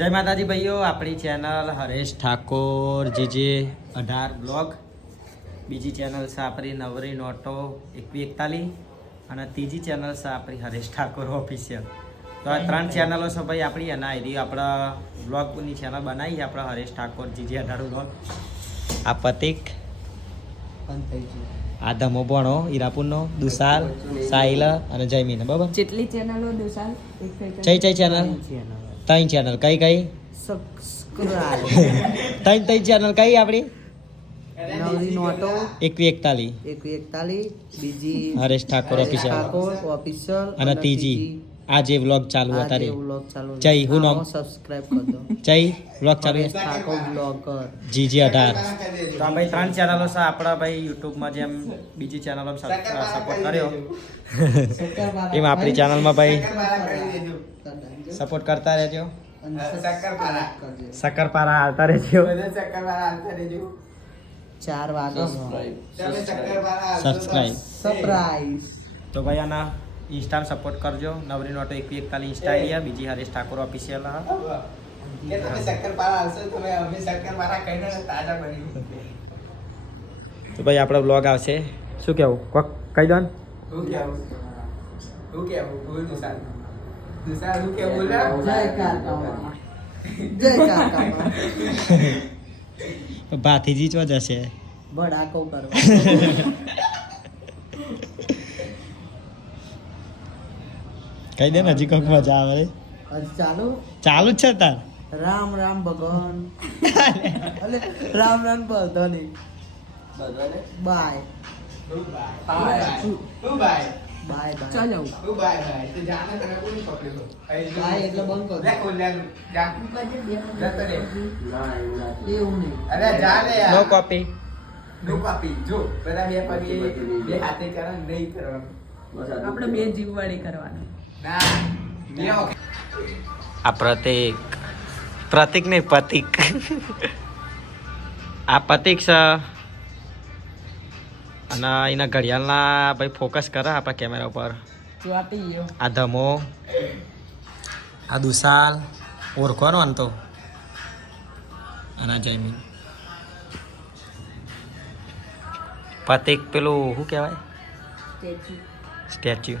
જય માતાજી ભાઈઓ, આપણી ચેનલ હરેશ ઠાકોર જે 18 બ્લોગ, બીજી ચેનલ છે આપણી નવરી નોટો 2141 અને ત્રીજી ચેનલ છે આપણી હરેશ ઠાકોર ઓફિશિયલ. તો આ 3 ચેનલો છે ભાઈ આપણી. અને એની આપણા બ્લોગની ચેનલ બનાવી આપણા હરેશ ઠાકોર જે 18 બ્લોગ. આ પતિક, આ ધમો ભણો હીરાપુરનો, દુસાલ, સાહિલ અને જયમીન. બરાબર, જેટલી ચેનલો દુસાલ ચઈ ચેનલ 3 ચેનલ કઈ સબસ્ક્રાઇબ ત્રણ ચેનલ કઈ આપણી? નવરી નોટો 2141 બીજી હરેશ ઠાકોર ઓફિશિયલ અને ત્રીજી આ જે વ્લોગ ચાલુ હતા રે. વ્લોગ ચાલુ જય હું નામ સબસ્ક્રાઇબ કરી દો. જય વ્લોગ ચાલુ ઠાકોર બ્લોગર GG 18. તો આ ભાઈ 3 ચેનલો છે આપણા ભાઈ યુટ્યુબમાં, જેમ બીજી ચેનલો સપોર્ટ કર્યો એમ આપણી ચેનલમાં ભાઈ સપોર્ટ કરતા રહેજો. શક્કરપારા આવતા રહેજો. 4 વાગે સબસ્ક્રાઇબ. સરપ્રાઈઝ. તો ભાઈ આના ઇન્સ્ટામાં સપોર્ટ કરજો. નવરી નોટો 2141 ઇન્સ્ટા આઈડિયા, બીજી હરેશ ઠાકોર ઓફિશિયલ. તો ભાઈ આપણો બ્લોગ આવશે. શું કેવું કોક કહી દો ને. જય કાકા. ભાતીજી ચો જશે ભડાકો કરવા. કહી દે ને, હજી કોક મજા આવે. હજી ચાલુ ચાલુ જ છે તાર. રામ રામ ભગવાન. અલે રામ રામ બધાને બાય બાય બાય. ચાલો બાય એટલે બંધ કરો. એવું નહીં. નો કોપી. આપણે 2 જીવવાળી કરવાની. આ પ્રતિક નહીં પતિક. આ પતિક છે અને એના ઘડિયાળના ભાઈ ફોકસ કરે આપણા કેમેરા ઉપર. ચોટી ગયો. આ ધમો, આ દુસાલ ઓળખવાનો ને તો, અને આ જયમીન. પતિક પેલું શું કહેવાય? સ્ટેચ્યુ.